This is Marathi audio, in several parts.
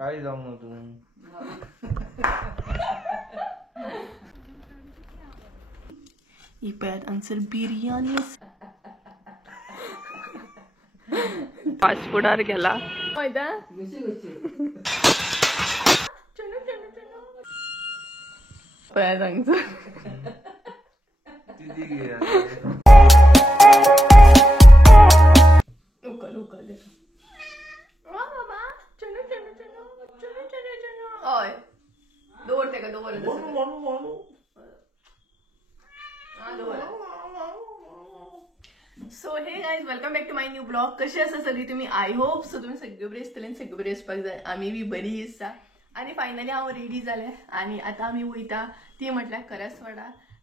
काय जाऊ ना तू इपॅत आंसर बिर्याणी फास्ट फूडार गेला मैदा पॅत आंसर so hey guys welcome back to my new blog. कशी आसा सगळी तुम्ही? आय होप सो तुम्ही सगळे बरे आसतले सगळे बरे आसपाक जाय. आमी बी बरी आसा आणि फायनली हांव रेडी जाले आणि आता आमी वयता ती म्हटल्यार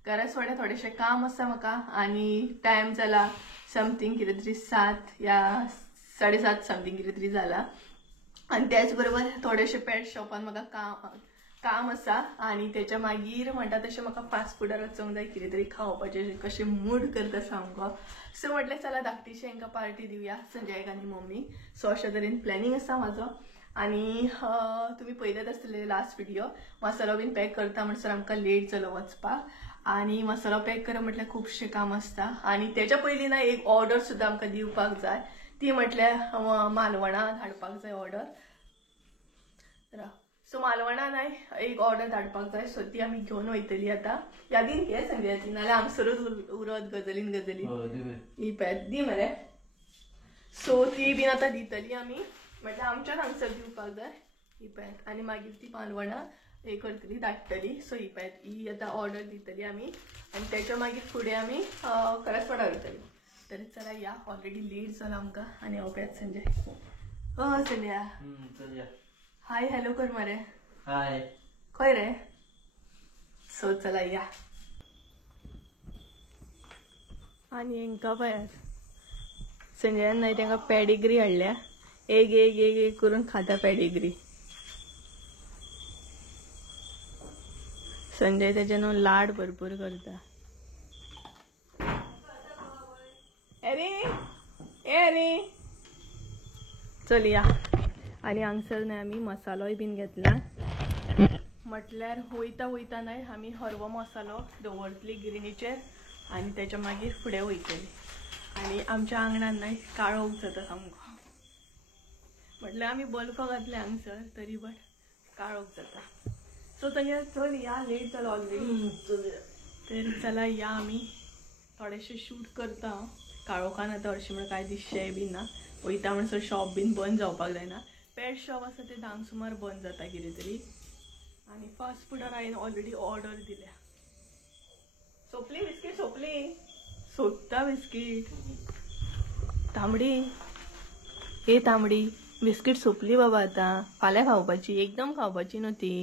करसवाडा थोडेशे काम आसा म्हाका आणि टायम जाला समथिंग कितें तरी 7 या 7:30 समथिंग कितें तरी जाला आणि त्याच बरोबर थोडेशे पेट शॉपान म्हाका काम आसा आणि त्याच्या मागीर म्हणटा तशें म्हाका फास्ट फूडार वचूंक जाय कितें तरी खावपाचें कशें मूड करता सामको. सो म्हटलें चला धाकटीशी हांकां पार्टी दिवया संजयक आनी मम्मी. सो अशे तरेन प्लॅनिंग आसा म्हाजो आणि तुम्ही पळयलेच आसतले लास्ट व्हिडिओ मसालो बीन पॅक करता म्हणसर आमकां लेट जालो वचपाक आणि मसालो पॅक करप म्हटल्यार खुबशें काम आसता आणि त्याच्या पयलीं ना एक ऑर्डर सुद्दां आमकां दिवपाक जाय ती म्हटल्यार मालवणां धाडपाक जाय ऑर्डर. सो मालवणां नाय एक ऑर्डर धाडपाक जाय सो ती आमी घेवन वयतली आता. यादीन घे संजयाची नाल्यार हांगसरूच उरत गजलीन ही पॅत दी मरे. सो ती बीन आता दितली आमी म्हटल्यार आमच्याच हांगसर दिवपाक जाय ही पॅत आणि मागीर ती मालवणां हे करतली धाडटली. सो ही पॅत ही आता ऑर्डर दितली आमी आणि त्याच्या मागीर फुडें आमी करसवाडा वयतली. तरी चला या ऑलरेडी लेट जाला आमकां आणि हांव पॅत संजय. संजया हाय हॅलो कर मरे. हाय खंय रे. सो चला या आणि हांकां पळयात संजयान नाही तांकां पॅडिग्री हाडल्या एक एक एक एक करून खाता पॅडिग्री. संजय त्याचे न्हू लाड भरपूर करता. अरे चल या आणि हांगसर न्हय आमी मसालोय बीन घेतला म्हटल्यार वयता न्हय आमी हरवो मसालो दवरतली गिरणीचेर आणि त्याच्या मागीर फुडें वयतली आणि आमच्या आंगणान न्हय काळोख जाता सामको म्हटल्यार आमी बल्ब घातले हांगसर तरी बट काळोख जाता. सो तरी चल या लेट जालो ऑलरेडी. तर चला या आमी थोडेशे शूट करता. काळोखान आतां हरशीं म्हण कांय दिसचेंय बीन ना. वयता म्हणसर शॉप बीन बंद जावपाक जायना. पेट शॉप आसा ते 10 सुमार बंद जाता कितें तरी आणि फास्ट फूडार हांवें ऑलरेडी ऑर्डर दिल्या. सोपली बिस्कीट सोपली सोदता बिस्कीट तांबडी हे तांबडी बिस्कीट सोपली बाबा आतां फाल्यां खावपाची एकदम खावपाची न्हू ती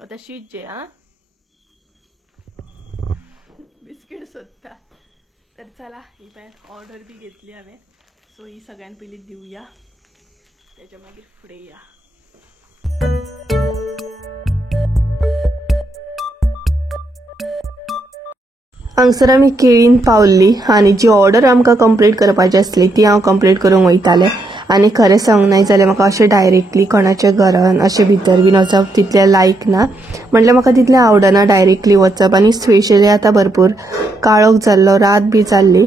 आतां शीत जे आं बिस्कीट सोदता. तर चला ही पॅन ऑर्डर बी घेतली हांवें. सो ही सगळ्यान पयली दिवया त्याच्या मागीर फुडें या. हांगसर आमी केळीन पावल्ली आणि जी ऑर्डर आमकां कंप्लीट करपाची आसली ती हांव कंप्लीट करूंक वयतालें आणि खरें सांगूंक नाय जाल्यार म्हाका अशें डायरेक्टली कोणाच्या घरान अशें भितर बीन वचप तितलें लायक ना. म्हटल्यार म्हाका तितलें आवडना डायरेक्टली वचप आणि स्पेशली आतां भरपूर काळोख जाल्लो रात बी जाल्ली.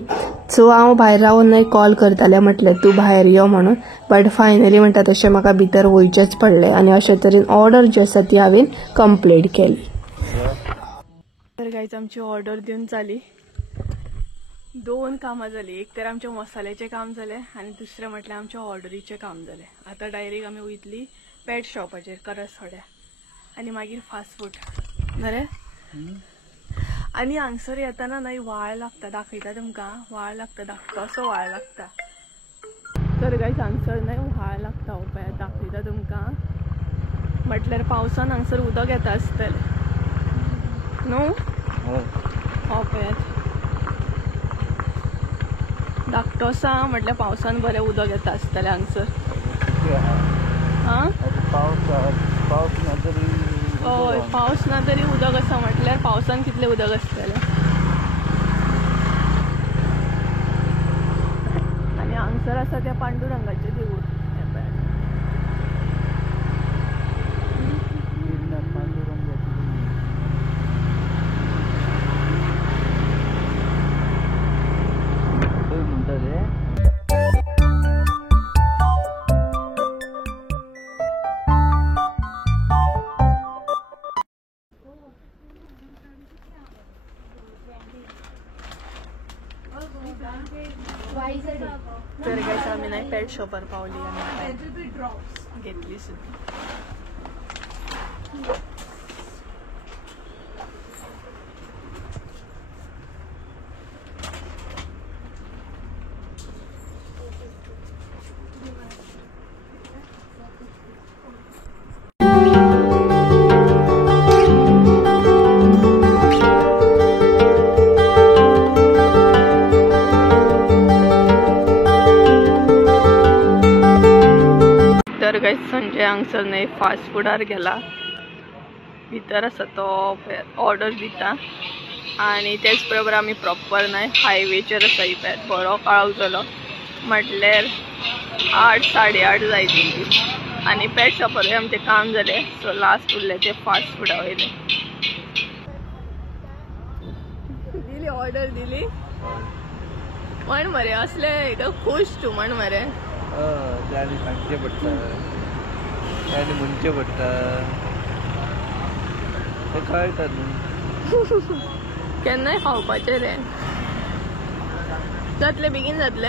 सो हांव भायर रावून न्हय कॉल करतालें म्हटलें तूं भायर यो म्हणून बट फायनली म्हणटा तशें म्हाका भितर वयचेंच पडलें आणि अशे तरेन ऑर्डर जी आसा ती हांवें कंप्लीट केली. तर गायज आमची ऑर्डर दिवन जाली. 2 कामां जाली. एक तर आमच्या मसाल्याचें काम जालें आणि दुसरें म्हटल्यार आमच्या ऑर्डरीचें काम जालें. आतां डायरेक्ट आमी वयतली पेट शॉपाचेर करसवाड्या आणि मागीर फास्ट फूड बरें. आणि हांगसर येताना न्हय वाळ लागता दाखयता तुमकां वाळ लागता कसो वाळ लागता. तर गायज हांगसर न्हय व्हाळ लागता हो पळयात दाखयता तुमकां म्हटल्यार पावसान हांगसर उदक येता आसतलें न्हू. हो पळयात धाकटो आसा म्हटल्यार पावसान बरें उदक येता आसतलें हांगसर. हय पावस ना तरी उदक आसा म्हटल्यार पावसान कितलें उदक आसतलें. आणि हांगसर आसा त्या पांडुरंगाचें देवूळ हे पळयात शॉपार पावली आनी घेतली सुद्दां. तर गाइस संजय हांगसर फास्ट फूडार गेला. भितर आसा तो ऑर्डर दिता आनी तेच बरोबर आमी प्रॉपर न्हय हायवेचेर आसा. ही पळय बरो काळोख जालो म्हटल्यार 8 8:30 जाय ती आनी पेट शॉपारूय आमचें काम जालें. सो लास्ट उरलें ते फास्ट फुडा वयलें. दिली ऑर्डर दिली म्हण मरे असले हेका खुश तूं म्हण मरे. सांगचे पडटा आनी म्हणचे पडटा ते कळटा न्हू. केन्नाय खावपाचें रे. जातले बेगीन जातले.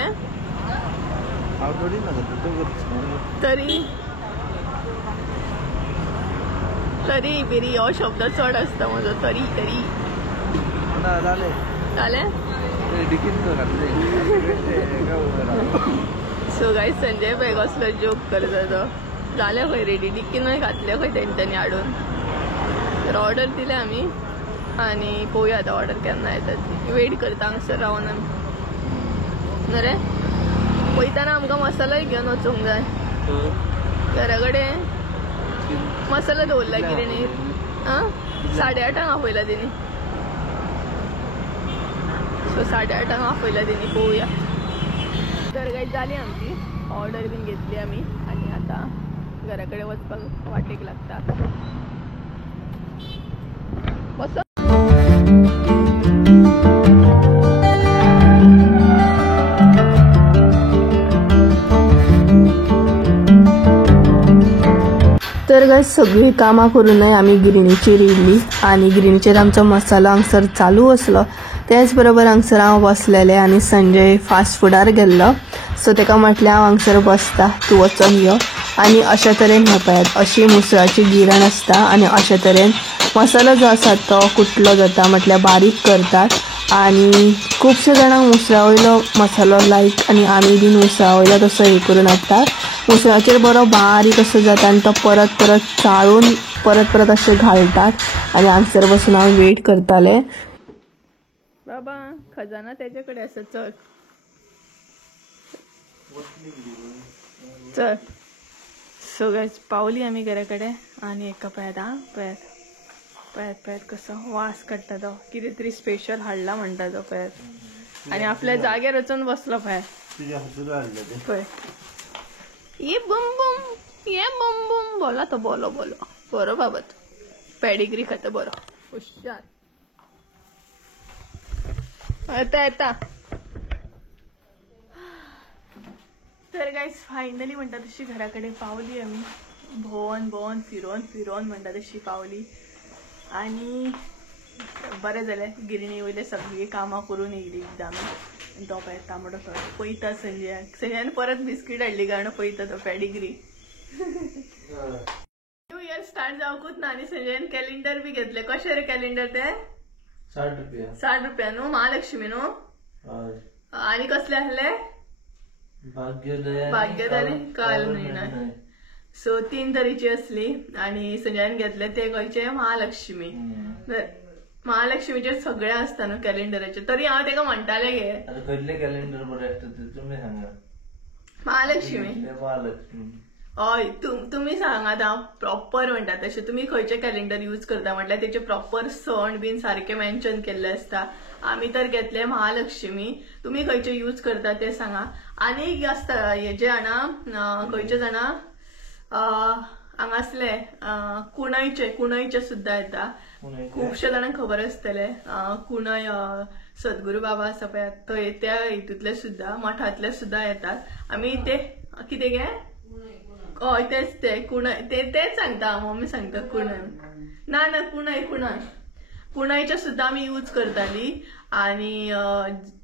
हांव थोडी ना करता तूं करता. तरी बिरी हो शब्द चड आसता म्हजो. तरी ना जालें जालें डिकीन घातलें. सो गाइस संजय पळय कसलो जोक करता तो. जालें खंय रेडी डिक्कीनूय घातले खंय तेंच्यांनी हाडून. तर ऑर्डर दिले आमी आनी पळोवया आतां ऑर्डर केन्ना येता ती. वेट करता हांगसर रावन आमी. रे वयताना आमकां मसालोय घेवन वचूंक जाय. घरा कडेन मसालो दवरला कितें 8:30 आपयला तेणी. सो 8:30 आपयला तेणी. पळोवया. तर गाइस जाली आमची ऑर्डर बीन घेतली आमी आनी आतां घरा कडेन वचपाक वाटेक लागता. बस तर गाइस सगळी कामां करूनय आमी गिरणीचेर येयल्ली आनी गिरणीचेर आमचो मसालो हांगसर चालू आसलो. त्याच बरोबर हांगसर हांव बसलेलें आनी संजय फास्ट फुडार गेल्लो. सो तेका म्हटलें हांव हांगसर बसता तूं वचून यो. आनी अशा तरेन हे पळयात अशी मुसळाची गिरण आसता आनी अशा तरेन मसालो जो आसा तो कुटलो जाता म्हटल्यार बारीक करतात. आनी खुबशे जाणांक मुसळा वयलो मसालो लायक आनी आमी बीन मुसळा वयलो तसो हे करून हाडटा. मुसळाचेर बरो बारीक असो जाता आनी तो परत परत चाळून परत अशें घालतात. आनी हांगसर बसून हांव वेट करतालें. बाबा खजाना तेजे कडेन आसा. चल चल. सो गाइस पावली आमी घरा कडेन आनी एका पळयात पळयात कसो वास काडटा तो. कितें तरी स्पेशल हाडला म्हणटा तो पळयात. आनी आपल्या जाग्यार वचून बसलो पळयात. पळय ये बूम बूम बोला तो बोलो बरो बाबत. पेडिग्री खाता बरो हुशार. येता. तर गाइस फायनली म्हणटा तशी घरा कडेन पावली आमी. भोवन फिरोन म्हणटा तशी पावली आनी बरें जालें. गिरणी वयले सगळी कामां करून येयली एकदां आमी. आनी तो पळय तांबडो पळयता संजयान परत बिस्कीट हाडली कारण पळयता तो पेडिग्री. न्यू इयर स्टार्ट जावकूच ना आनी संजयान कॅलेंडर बी घेतले. कशें रे कॅलेंडर ते 60 रुपया न्हू. महालक्ष्मी न्हू. आनी कसले आहले भाग्योदय काल निर्णय. सो 3 तरेची असली आनी संजयान घेतले ते खंयचे महालक्ष्मी. महालक्ष्मीचे सगळे असता न्हू कॅलेंडराचे. तरी हांव तेका म्हणटाले गे खंयले कॅलेंडर बरें आसता ते तुमी सांगा. महालक्ष्मी. हय तुमी सांग आतां प्रॉपर म्हणटा तशें. तुमी खंयचे कॅलेंडर यूज करता म्हटल्यार तेचे प्रॉपर सण बीन सारखे मेन्शन केल्ले आसता. आमी तर घेतले महालक्ष्मी. तुमी खंयचे यूज करता ते सांगा. आनी आसता हेजे जाणा खंयचे जाणा हांगासले कुणयचे सुद्धा येता. खुबशे जाणांक खबर आसतले. कुणय सद्गुरू बाबा आसा पळय त्या हितूंतले सुद्धा मठांतले सुद्धा येतात. आमी ते कितें गे हय तेच ते कुणय तेच सांगता. मम्मी सांगता कुणय ना कुणय पुणाईच्या सुद्धा आम्ही यूज करताली आणि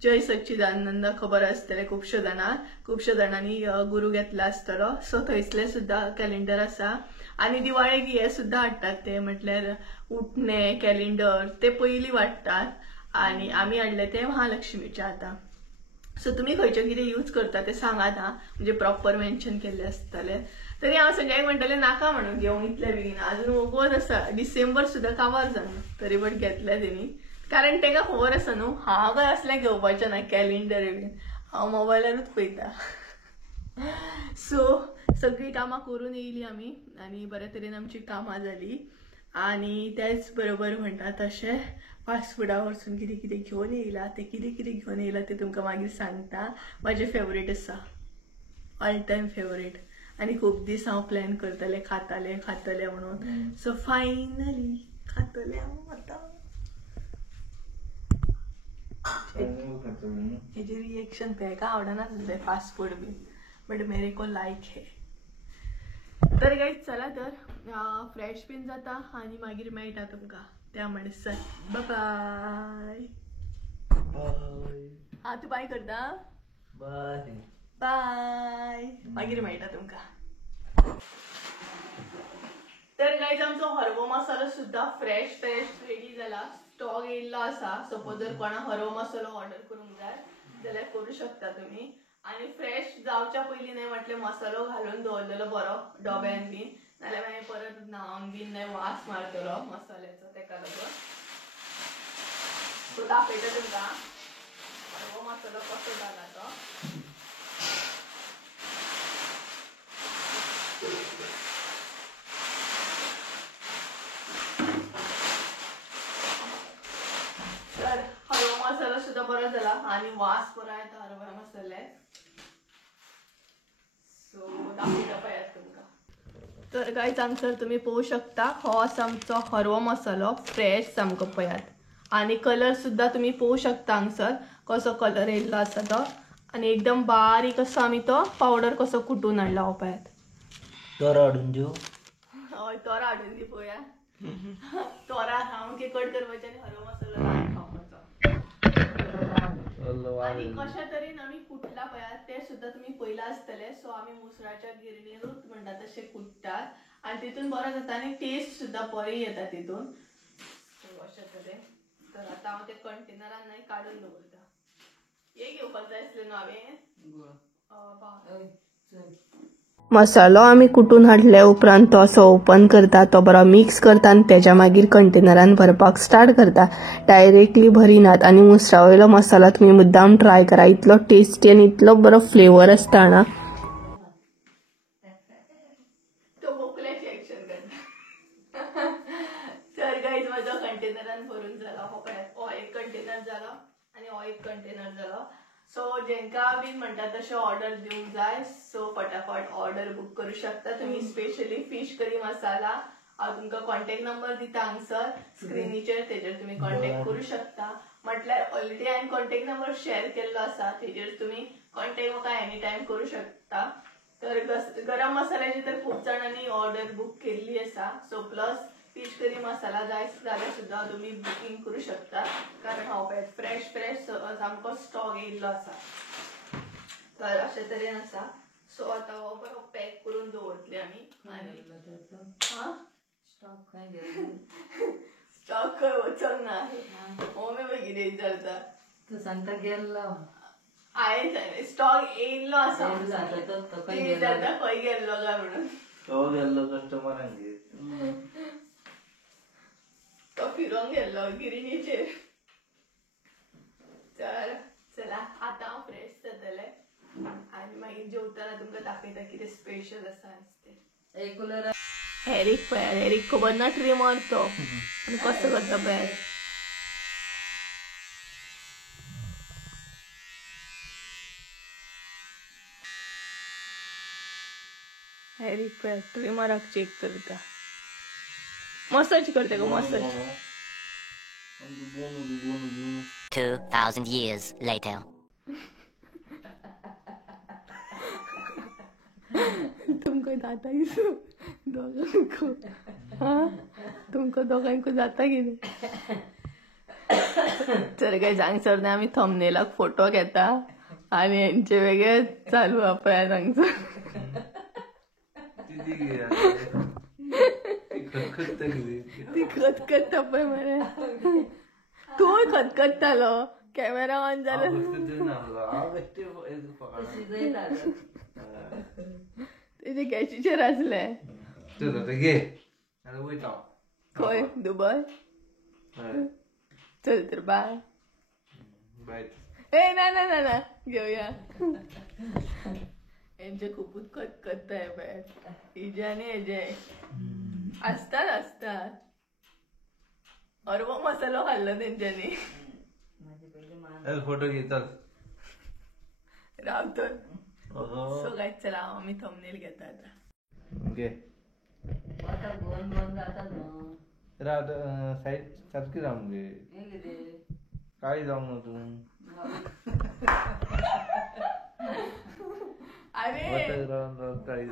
जय सच्चिदानंद खबर असतले खुबशे जाणांनी गुरु घेतला असतलो सो थंयसले सुद्धा कॅलेंडर असा आणि दिवाळेक हे सुद्धा हाडटात ते म्हटल्यार उठणे कॅलेंडर ते पयलीं वाडटात आणि आम्ही हाडले ते महालक्ष्मीचे आता सो तुम्ही खंयचे कितें यूज करता ते सांगात हा म्हणजे प्रॉपर मेन्शन केल्ले आसतले तरी हांव संजय म्हणटले नाका म्हणून घेवंक इतले बेगीन अजून वगत आसा डिसेंबर सुद्धा काबार जाना तरी पण घेतले तेणी कारण तेका खबर आसा न्हू हांव काय असलें घेवपाचें ना कॅलेंडर बीन हांव मोबायलारूच पळयता सो सगळी कामां करून येयली आमी आनी बऱ्या तरेन आमची कामां जाली आणि त्याच बरोबर म्हणटा तशें फास्ट फुडा वरसून कितें कितें घेवन येयला ते कितें कितें घेवन येयला ते तुमकां मागीर सांगता म्हाजें फेवरेट आसा ऑल टायम फेवरेट आणि खूब दीस हांव प्लॅन करतलें खातलें म्हणून सो फायनली खातलें हांव आतां हेजे रिएक्शन पळय आवडना जालें फास्ट फूड बी बट मेरे को लायक हे तर गाईज चला तर फ्रेश बीन जाता आणि मागीर मेळटा तुमकां त्या म्हणसर बाय हा तू बाय करता बाय बाय मागीर मेळटा तुमकां तर गाईज आमचो हरवो मसालो सुद्धा फ्रेश रेडी जाला स्टॉक येयल्लो आसा सपोज जर कोणा हरवो मसालो ऑर्डर करूंक जाय जाल्यार करूं शकता तुम्ही आणि फ्रेश जावच्या पयलीं न्हय म्हटल्यार मसालो घालून दवरलेलो बरो डब्यान बीन नाल्यार मागीर परत न्हावन बीन न्हय वास मारतलो मसाल्याचो तेका लागून सो दाखयता तुमकां हरवो मसालो कसो जाला तो तर हरवो मसाला सुद्धा बरो जाला आणि वास बरो येता हरव्या मसाल्याक सो दाखयता पळयात तुमकां तर गायज हांगसर तुम्ही पळोवंक शकता हो आसा आमचो हरवो मसालो फ्रेश सामको पळयात आणि कलर सुद्धा तुम्ही पळोवंक शकता हांगसर कसो कलर येयल्लो आसा तो आणि एकदम बारीक असो आमी तो पावडर कसो कुटून हाडला हो पळयात तोरा हाडून दिवं हय तोरा हाडून दी पळया तोरा सामके कट करपाचे आनी हरवो मसालो लावन खावपाचो आणि कशा तरेन आमी कुटला पळयात ते सुद्धा तुम्ही पयला आसतले सो आमी मुसळाच्या गिरणीरूच म्हणटा तशें कुटतात आणि तितून बरो जाता आणि टेस्ट सुद्धा बरी येता तितून अशा तरेन तर आता हांव ते कंटेनरान न्हय काडून दवरता हे घेवपाक जाय आसलें न्हू हांवें मसालो आमी कुटून हाडले उपरांत तो असो ओपन करता तो बरो मिक्स करता आणि त्याच्या मागीर कंटेनरान भरपाक स्टार्ट करता डायरेक्टली भरिनात आणि मुसळा वयलो मसाला तुम्ही मुद्दाम ट्राय करा इतलो टेस्टी आणि इतलो बरो फ्लेवर आसता ना तो बोकल्याची ऍक्शन करता तर गाईज म्हजो कंटेनरान भरून जाला हो पळयात एक कंटेनर जालो आणि एक कंटेनर जालो सो जेंका बीन म्हणटा तशें ऑर्डर दिवंक जाय सो फटाफट ऑर्डर बुक करू शकता तुम्ही स्पेशली फिश करी मसाला हांव तुमकां कॉन्टॅक्ट नंबर दिता हांगसर स्क्रिनीचेर तेजेर तुम्ही कॉन्टॅक्ट करू शकता म्हटल्यार ऑलरेडी हांवें कॉन्टॅक्ट नंबर शेअर केल्लो आसा तेजेर तुम्ही कॉन्टॅक्ट म्हाका एनी टायम करू शकता तर गरम मसाल्याची तर खूप जाणांनी ऑर्डर बुक केल्ली आसा सो प्लस फिश करी मसाला जाय जाल्यार सुद्धा तुम्ही बुकिंग करू शकता कारण हांव फ्रेश सामको स्टॉक येयल्लो आसा तर अशे तरेन आसा सो आतां हो बरो पॅक करून दवरतले आमी आनी स्टॉक खंय वचोंक ना मम्मी मागीर कितें जाता तू सांगता गेल्लो हांवें स्टॉक येयल्लो आसा जाता खंय गेल्लो काय म्हणून तो गेल्लो कस्टमरांगेर तो फिरोंक गेल्लो गिरणीचेर तर चला आता हांव फ्रेश जातले आनी मागीर जेवतना तुमकां दाखयता कितें स्पेशल आसा ते हेरीक पळयात हेरीक खबर ना ट्रिमर तो आनी कसो करता पळयात हेरीक पळयात ट्रिमराक चेक करता मसाज करते गो मसाज 2000 years later. तुमको जाता कितें दोगांकू तुमको दोगांकू जाता कितें तर काय सांगसर आम्ही थंबनेलाक फोटो घेता आणि यांचे वेगळे चालू आपण सांगसर ती खतखत पळय मरे तू खतखतालो कॅमेरा ऑन जालो तेजे गॅशीचेर असले खंय दुबय चल तर बाय ए ना ना ना ना घेऊया यांचे खूपच खतखत आहे बाय हिजाने हेजे असतात अर्व मसालो खाल्लो त्यांच्यानी फोटो घेतात रावतो सो काय चला आम्ही थंबनेल घेता आता घे आता गोन गोन जातात न्हू रात साईड सारखी जाऊन घे हे कितें काय जाऊ ना तू अरे काय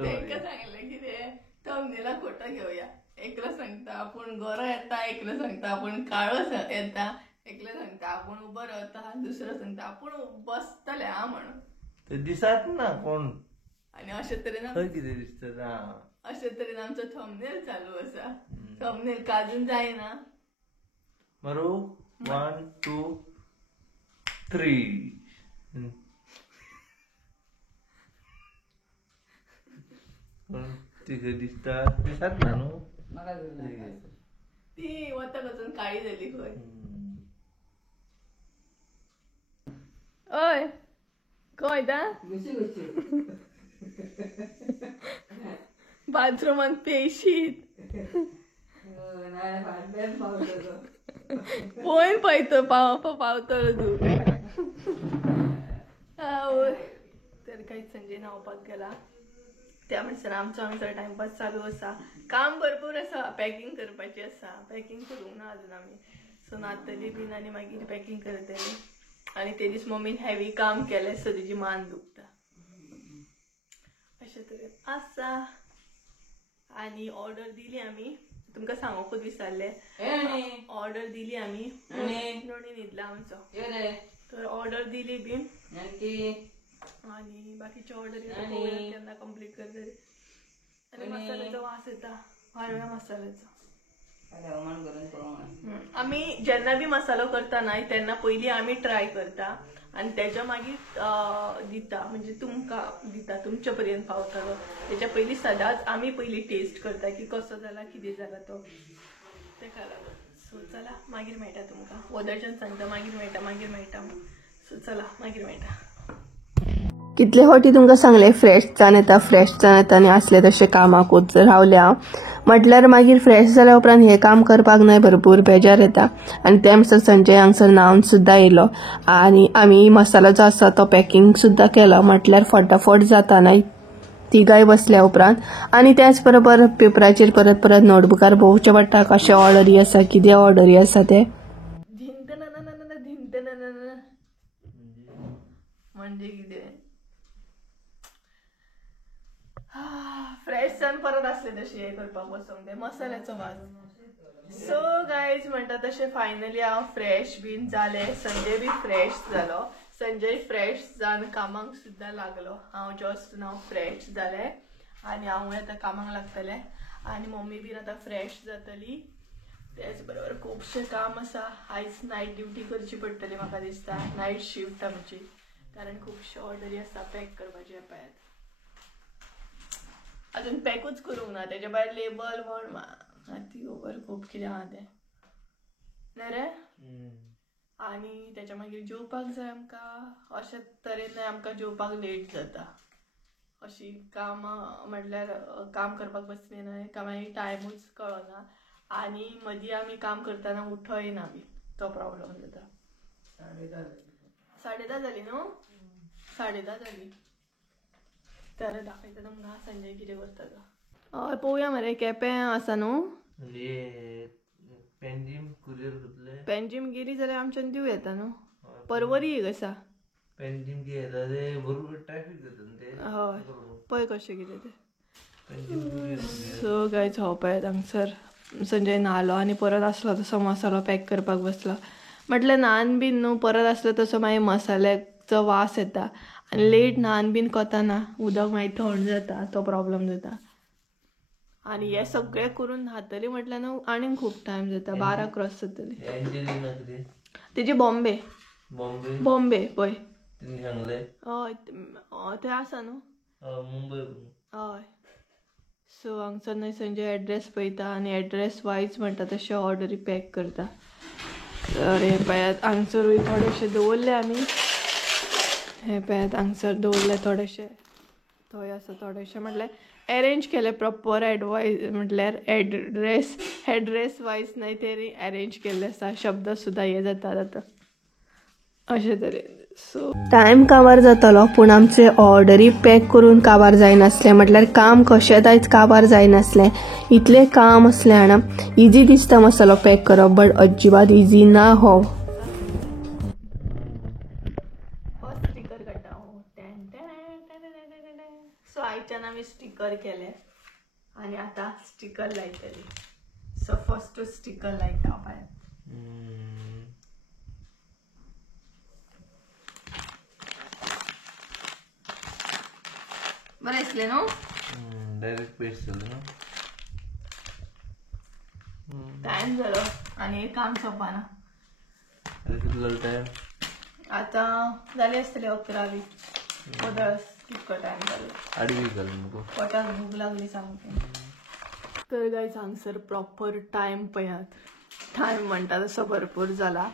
तेंका सांगले की रे थंबनेला खोटं घेऊया एकलं सांगता आपण गोरो येता एकलं सांगता आपण काळो येता एकलं सांगता आपण उभं राहता दुसरं सांगता आपण बसतले हा म्हणून ते दिसत ना कोण आणि अशा तरेन किती दिसत ना अशा तरेन आमचो थंबनेल चालू असा थंबनेल काजून जायना मारू 1 2 3 तिथे दिसत ना न्हू म्हाका दिसना ती वता वचून काळी झाली खंय ओय खंय दा गुशी बाथरूमात पेशीत नाय फाटल्यान पावलो पोयन पळयतो पावतलो तू आवय तर कांयच संजय न्हांवपाक गेला त्या म्हणसर आमचो टाइमपास चालू असा काम भरपूर असा पॅकिंग करपाची असा पॅकिंग करूंक ना अजून आमी सो नातली बीन आनी मागीर पॅकिंग करतली आणि ते दीस मम्मीन हेवी काम केलें सो तिची मान दुखता अशें तरेन आसा आणि ऑर्डर दिली आमी तुमकां सांगूंकूच विसरले ऑर्डर दिली आमी नोणी न्हिदला आमचो तर ऑर्डर दिली बीन आणि बाकीच्या ऑर्डर केन्ना कंप्लीट करतली आणि मसाल्याचो वास येता हरव्या मसाल्याचो आमी जेन्ना बी मसालो करता न्हय तेन्ना पयलीं आमी ट्राय करता आणि त्याच्या मागीर दिता म्हणजे तुमकां दिता तुमचे पर्यंत पावतलो त्याच्या पयलीं सदांच आमी पयलीं टेस्ट करता की कसो जाला कितें जाला तो तेका लागून सो चला मागीर मेळटा तुमकां वदरच्यान सांगता मागीर मेळटा सो चला मागीर मेळटा कितले फावटी तुमकां सांगले फ्रेश जावन येता आनी असले तशे कामाकूच रावल्या म्हटल्यार मागीर फ्रेश जाल्या उपरांत हे काम करपाक न्हय भरपूर बेजार येता आणि त्या म्हणसर संजय हांगसर न्हावन सुद्दां येयलो आणि आमी मसालो जो आसा तो पॅकिंग सुद्दां केलो म्हटल्यार फटाफट जाता न्हय तिगाय बसल्या उपरांत आणि त्याच बरोबर पेपराचेर परत परत नोटबुकार बघूचें पडटा कशे ऑर्डरी आसा कितें ऑर्डरी आसा ते म्हणजे कितें फ्रेश जावन परत असले तशें हे करपाक बसूंक ते मसाल्याचो वास सो गायज म्हणटा तशें फायनली हांव फ्रेश बीन जालें संजय बी फ्रेश जालो संजय फ्रेश जावन कामाक सुद्दां लागलो हांव जस्ट नाव फ्रेश जालें आनी हांवूय आतां कामाक लागतलें आनी मम्मी बीन आतां फ्रेश जातली तेच बरोबर खुबशें काम आसा आयज नायट ड्युटी करची पडटली म्हाका दिसता नायट शिफ्ट आमची कारण खुबशे ऑर्डरी आसा पॅक करपाचे पळयात अजून पॅकूच करूंक ना तेच्या भायर लेबल म्हण ती ओवर खूब कितें आहा तें न्ही रे आनी तेच्या मागीर जेवपाक जाय आमकां अशे तरेन आमकां जेवपाक लेट जाता अशी कामां म्हटल्यार काम करपाक बसली न्हय मागीर टायमूच कळना आनी मदीं आमी काम करतना उठयना बी तो प्रॉब्लम जाता 10:30 जाली न्हू 10:30 जाली तर दाखयता तुमकां संजय कितें करता तो हय पळोवया मरे केपें आसा न्हू पेनजीम गेली जाल्यार आमच्यान दिव येता न्हू परवरी एक आसा हय पळय कशें कितें तें सो गायज हांव पळयात हांगसर संजय न्हालो आनी परत आसलो तसो मसालो पॅक करपाक बसलो. म्हटल्यार नान बीन न्हू परत आसलो तसो मागीर मसाल्याचो वास येता आनी लेट नान बीन कोताना उदक मागीर थंड जाता, तो प्रॉब्लेम जाता. आनी हे सगळें करून न्हातली म्हटल्यार न्हू आनीक खूब टायम जाता, 12 क्रॉस जातली. तेजी बॉम्बे पळय. हय थंय आसा न्हू हय. सो हांगसर न्हय संजय एड्रेस पळयता आनी एड्रेस वायज म्हणटा तशें ऑर्डरी पॅक करता. तर हे पळयात हांगसरूय थोडेशे दवरले आमी. हे पळयात हांगसर दवरले थोडेशे, थंय आसा थोडेशे म्हटल्यार अरेंज केले प्रॉपर एडवायज म्हटल्यार एड्रेस वायज न्हय तेरी अरेंज केल्ले आसा. शब्द सुद्दां हे जातात आतां अशे तरेन. सो टायम काबार जातालो पूण आमचे ऑर्डरी पॅक करून काबार जायनासले. म्हटल्यार काम कशेंच आयज काबार जायनासलें. इतलें काम असलें हांगा. इजी दिसता मसालो पॅक करप बट अजिबात इजी ना हो. स्टिकर काडटा सो आयच्यान आमी स्टिकर केले आनी आतां स्टिकर लायतली. सो फर्स्ट स्टिकर लायता पळय. बरें दिसलें न्हू. डायरेक्ट पेस्ट जालें. टायम जालो आनी हे काम सोंपना. कितलो जालो टायम? आतां जाली आसतली 11. पदस कितको टायम जालो. 8:20 जालें न्हू. पोटाक भूक लागली सामकी. तर गायज हांगसर प्रॉपर टायम पळयात. टायम म्हणटा तसो भरपूर जाला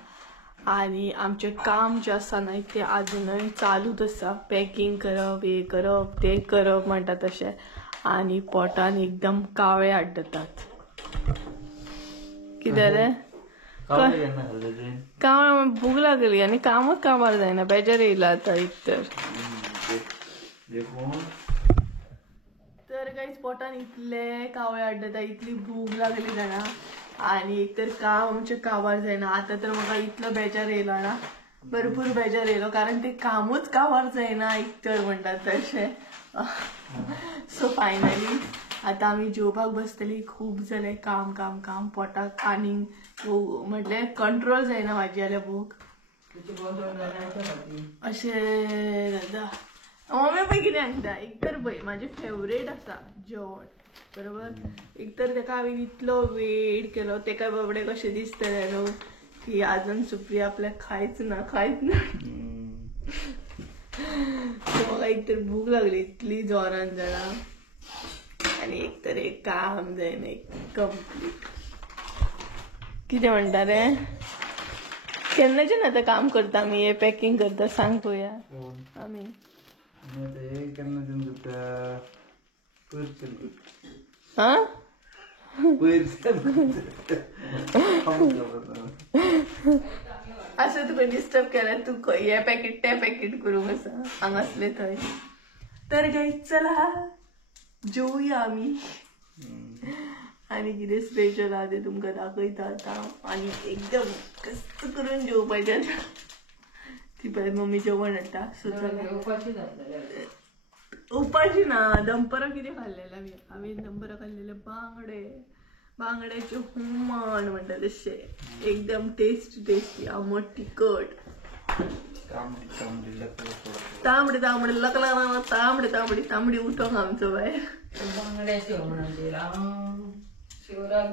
आनी आमचें काम जें आसा न्हय तें आजुनूय चालूच आसा. पॅकींग करप, हे करप, तें करप म्हणटा तशें. आनी पोटान एकदम काळे आड्डतात. कितें रे काळ भूक लागली आनी कामच काबार जायना. बेजार येयला आतां एक तर गायज पोटान इतले कावळे आड्डता, इतली भूक लागली जाणा आनी एक तर काम आमचें काबार जायना. आतां तर म्हाका इतलो बेजार येयलो ना, भरपूर बेजार येयलो कारण तें कामूच काबार जायना एक तर म्हणटात तशें. सो फायनली आतां आमी जेवपाक बसतली. खूब जालें काम काम काम पोटाक आनीक म्हटल्यार कंट्रोल जायना म्हाजी जाल्यार भूक अशें जाता. मम्मी पळय कितें सांगता. एक तर पळय म्हाजें फेवरेट आसा जेवण बरोबर. एक तर तेका हांवें इतलो वेट केलो, तेका बाबडे कशें दिसतलें न्हू की आजून सुप्रिया आपल्याक खायच ना. म्हाका एक तर भूक लागली इतली जोरान जाणा आनी एक तर एक काम जायना एक कंप्लीट. कितें म्हणटा रे केन्नाच्यान आतां काम करता आमी हे पॅकिंग करता सांग पळोवया. आमी असं तुका डिस्टर्ब केल्यार तू हे पॅकेट ते पॅकेट करूंक आसा हांगासले थंय. तर गायज चला जेवया आमी आनी कितें स्पेशल आहा तें तुमकां दाखयता आतां. आनी एकदम कस्त करून जेवपाचें. ती पळय मम्मी जेवण हाडटा. सो चला उपाशी ना दनपारां कितें खाल्लेलें हांवें दनपारां खाल्लेले बांगड्याचे हुमण म्हणटा तशें एकदम टेस्टी आंबट तिखट तांबडी उठोंक आमचो बाय.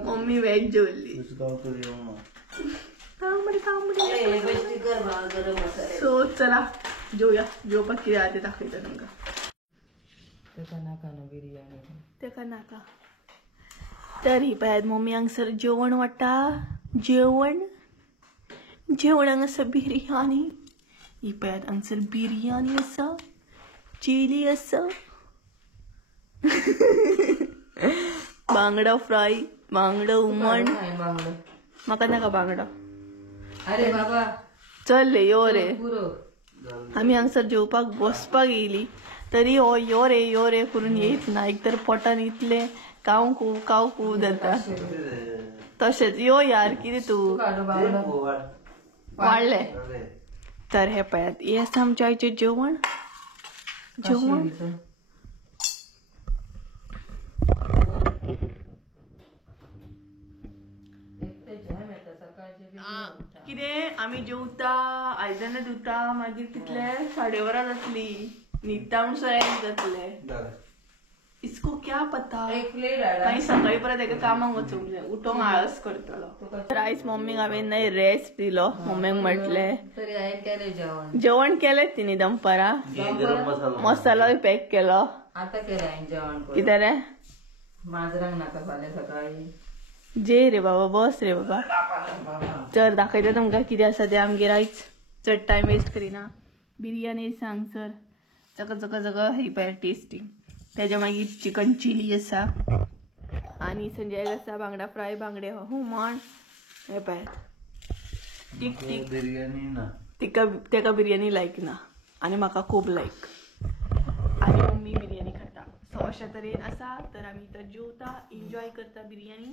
मम्मी वेज जेवली. सो चला जेवया. जेवपाक कितें आहा तें दाखयता तुमकां. तेका नाका तर ही पळयात मम्मी हांगसर जेवण वाडटा. जेवण हांगासर बिरयानी. ही पळयात हांगसर बिरयानी आसा, चिली आसा, बांगडा फ्राय, बांगडा हुमण. म्हाका नाका बांगडा. अरे बाबा चल रे यो रे. आमी हांगसर जेवपाक बसपाक येयली तरी हो यो रे करून येत ना. एक तर पोटान इतले कावकू जाता. तशेंच यो यार कितें तूं वाडले. तर हे पळयात हे आसा आमचें आयचें जेवण. आम्ही जेवता आयदनां धुता मागीर तितले 11:30 जातली न्हिदता म्हणून सगळ्यांक जातले इसको क्या पता एक प्लेट हाडा मागीर सकाळी परत एका कामाक वचूंक जाय उठोंक आळस करतलो तर आयज मम्मीक हांवें नाही रेस्ट दिलो मम्मीक म्हटले तरी हांवें केलें जेवण जेवण केलें तिने दनपारा गरम मसाला मसालोय पॅक केलो आतां केलें हांवें जेवण करून. कितें रे माजरांक नाका फाल्यां सकाळी जे रे बाबा बस रे बाबा तर दाखयता तुमकां कितें आसा तें आमगेर आयज चड टायम वेस्ट करिना बिर्याणी सांग सर जग ही पळय टेस्टी तेज्या मागीर चिकन चिली आसा आनी संजय आसा बांगडा फ्राय बांगडे हुमण हे पळय टीक टीक बिर्याणी ना तेका बिर्याणी लायक ना आनी म्हाका खूब लायक आनी मम्मी बिर्याणी खाता सो अशा तरेन आसा तर आमी इथं जेवता एन्जॉय करता बिर्याणी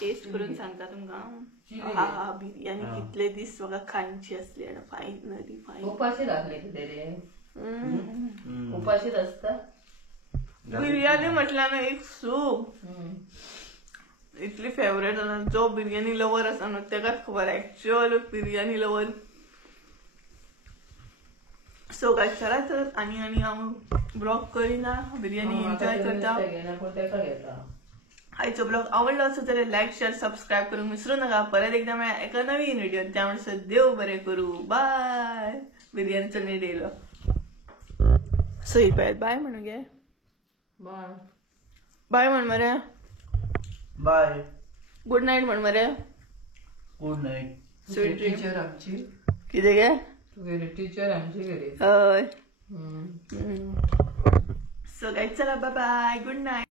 टेस्ट करून सांगता तुमकां बिर्याणी कितले दीस म्हाका खावची असली आनी फायनली फायन उपाशीच आसले कितें रे उपाशीच आसता बिर्याणी म्हटल्यार ना एक सूप इतली फेवरेट आसा जो बिर्याणी लवर आसा न्हू तेकाच खबर actual biryani lover so guys चला तर आनी हांव ब्लॉग करिना बिर्याणी एन्जॉय करता आयचो ब्लॉग आवडलो असो जाल्यार लायक शेअर सबस्क्राईब करूंक विसरू नका परत एकदा मेळ्या एका नवीन व्हिडिओ त्या म्हणसर देव बरें करू बाय बिर्याणीचो नीट येयलो सो ही पळय बाय म्हणू गे बाय बाय म्हण मरे बाय गुड नाईट म्हण मरे good night sweet dream teacher आमची कितें गे तुगेली टीचर आमची घरी हय सो गायज चला बाय बाय गुड नाईट